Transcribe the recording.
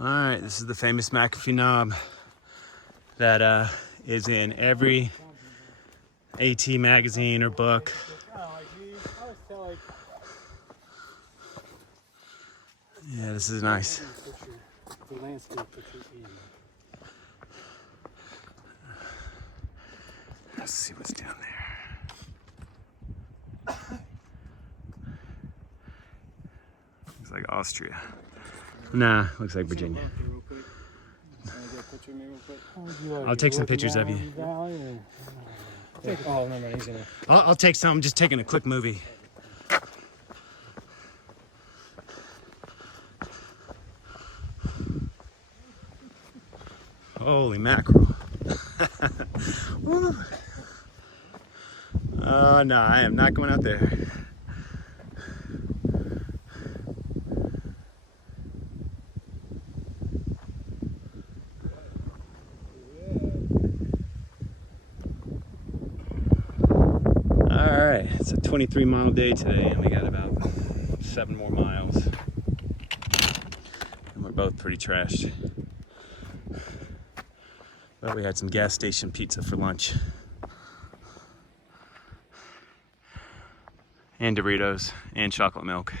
All right, this is the famous McAfee Knob that is in every AT magazine or book. Yeah, this is nice. Let's see what's down there. Looks like Austria. Nah, looks like Virginia. I'll take some pictures of you. Oh, no, he's gonna. I'll take some. I'm just taking a quick movie. Holy mackerel. Woo. Oh, no, I am not going out there. Alright, it's a 23-mile day today, and we got about 7 more miles. And we're both pretty trashed. But we had some gas station pizza for lunch. And Doritos and chocolate milk.